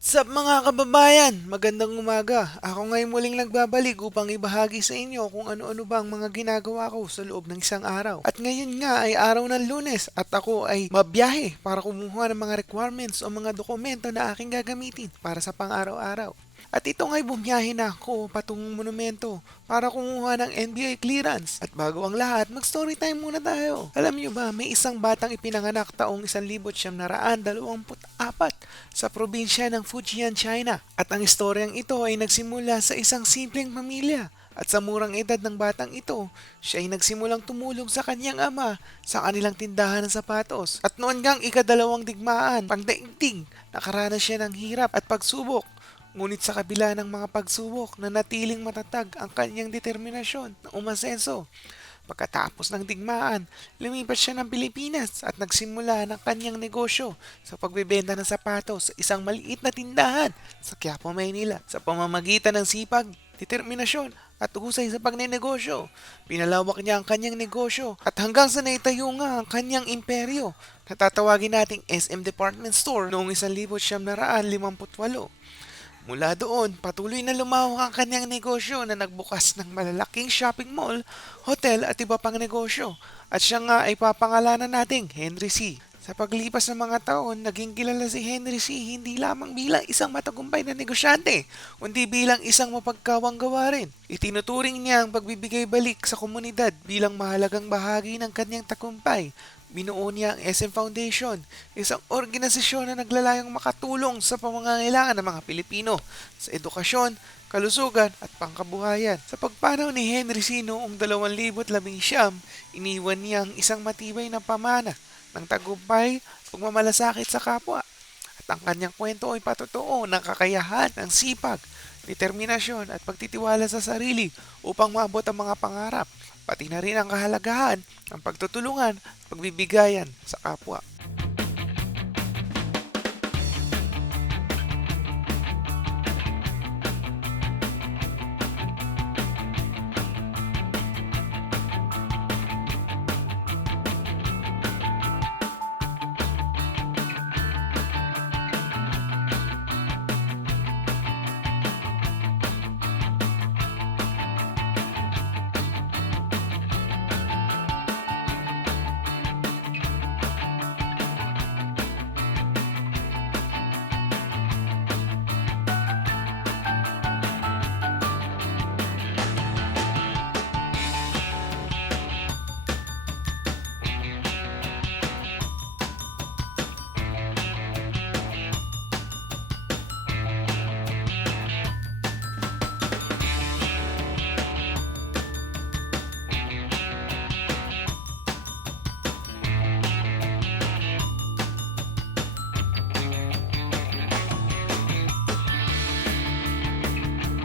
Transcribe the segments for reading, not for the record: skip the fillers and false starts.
What's up mga kababayan? Magandang umaga. Ako ngayon muling nagbabalik upang ibahagi sa inyo kung ano-ano ba ang mga ginagawa ko sa loob ng isang araw. At ngayon nga ay araw ng Lunes at ako ay mabiyahe para kumuha ng mga requirements o mga dokumento na aking gagamitin para sa pang-araw-araw. At ito nga'y bumiyahe na ako patungong monumento para kumuha ng NBA clearance. At bago ang lahat, mag-story time muna tayo. Alam niyo ba, may isang batang ipinanganak taong 1924 sa probinsya ng Fujian, China. At ang istoryang ito ay nagsimula sa isang simpleng pamilya. At sa murang edad ng batang ito, siya ay nagsimulang tumulong sa kanyang ama sa kanilang tindahan ng sapatos. At noon ngang ikadalawang digmaan, pangdaigdig, nakaranas siya ng hirap at pagsubok. Ngunit sa kabila ng mga pagsubok, nanatiling matatag ang kanyang determinasyon na umasenso. Pagkatapos ng digmaan, lumipat siya ng Pilipinas at nagsimula ng kanyang negosyo sa pagbebenta ng sapatos sa isang maliit na tindahan sa Quiapo, Maynila. Sa pamamagitan ng sipag, determinasyon at husay sa pagnenegosyo, pinalawak niya ang kanyang negosyo at hanggang sa naitayo nga ang kanyang imperyo na tatawagin nating SM Department Store noong 1958. Mula doon, patuloy na lumawak ang kanyang negosyo na nagbukas ng malalaking shopping mall, hotel at iba pang negosyo. At siya nga ay papangalanan nating Henry C. Sa paglipas ng mga taon, naging kilala si Henry C. hindi lamang bilang isang matagumpay na negosyante, kundi bilang isang mapagkawang gawa rin. Itinuturing niya ang pagbibigay balik sa komunidad bilang mahalagang bahagi ng kanyang tagumpay. Binuo niya ang SM Foundation, isang organisasyon na naglalayong makatulong sa pamangangailangan ng mga Pilipino sa edukasyon, kalusugan at pangkabuhayan. Sa pagpanaw ni Henry C. noong 2019, iniwan niya ang isang matibay na pamana ng tagumpay, pagmamalasakit sa kapwa. At ang kanyang kwento ay patotoo ng kakayahan, ng sipag, determinasyon at pagtitiwala sa sarili upang maabot ang mga pangarap, pati na rin ang kahalagahan ng pagtutulungan at pagbibigayan sa kapwa.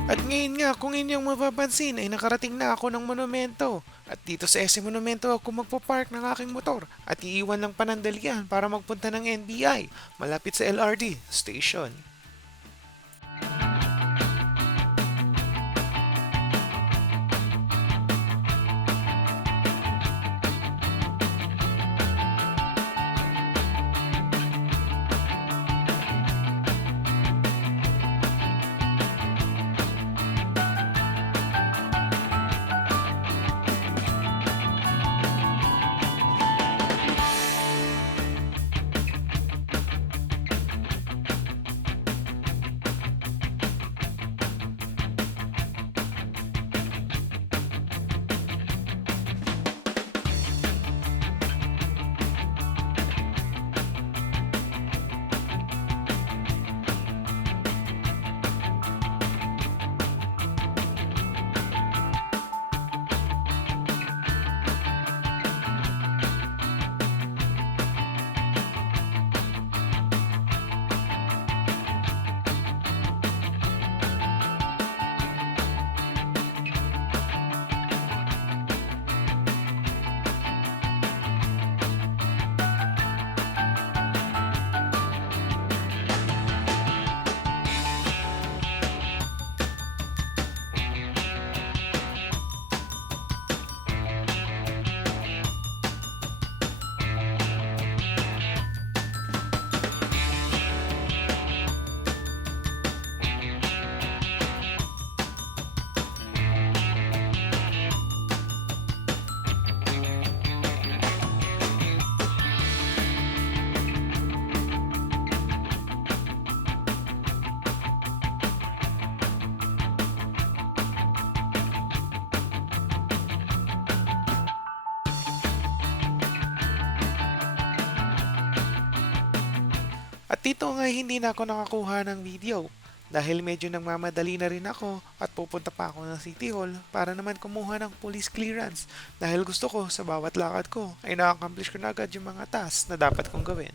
At ngayon nga, kung inyong mapapansin ay nakarating na ako ng monumento. At dito sa SM Monumento ako magpapark ng aking motor at iiwan ng panandalian para magpunta ng NBI malapit sa LRT station. dito nga hindi na ako nakakuha ng video dahil medyo nagmamadali na rin ako at pupunta pa ako ng City Hall para naman kumuha ng police clearance dahil gusto ko sa bawat lakad ko ay na-accomplish ko na agad yung mga tasks na dapat kong gawin.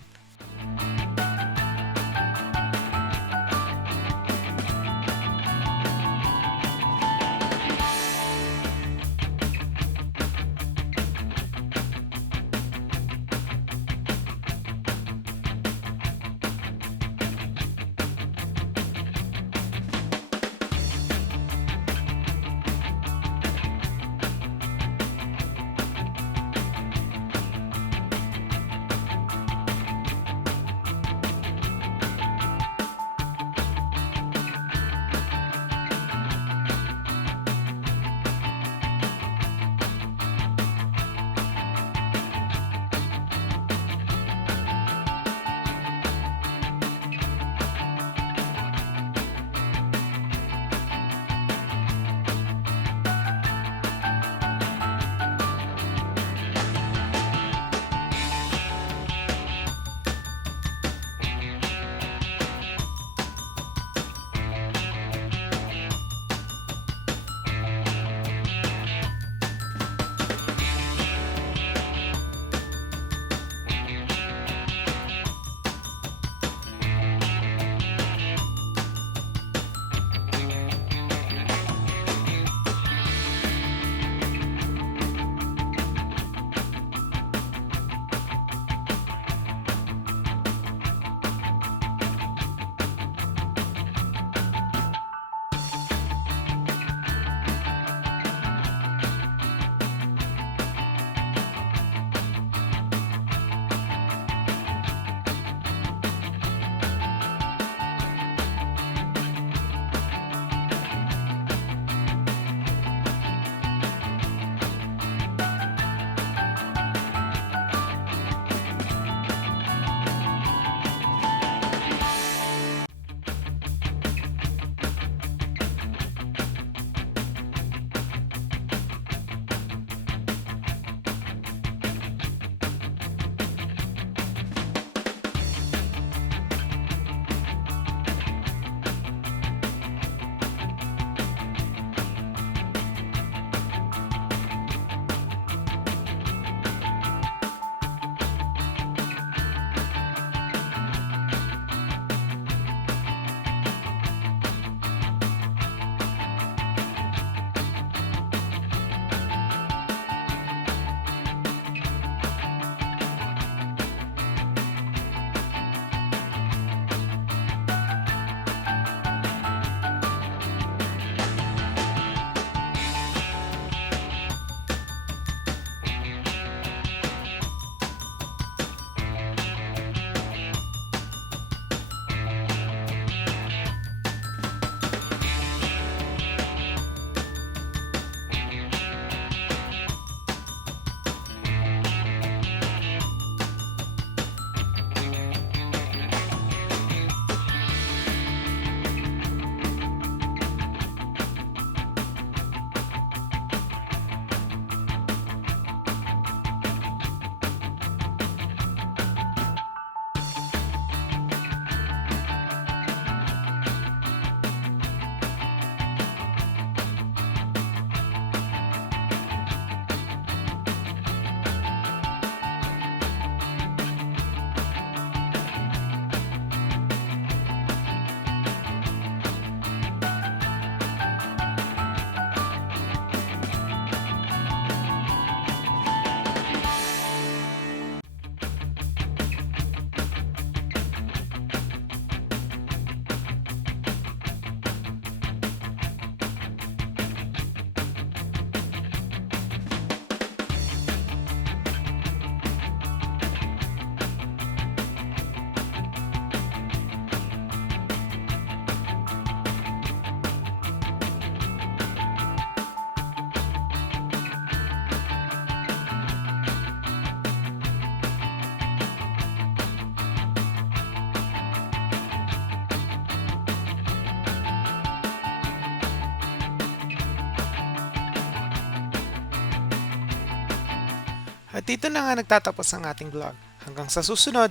At dito na nga nagtatapos ang ating vlog. Hanggang sa susunod,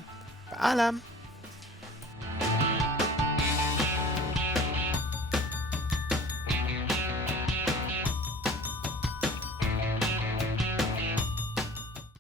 paalam!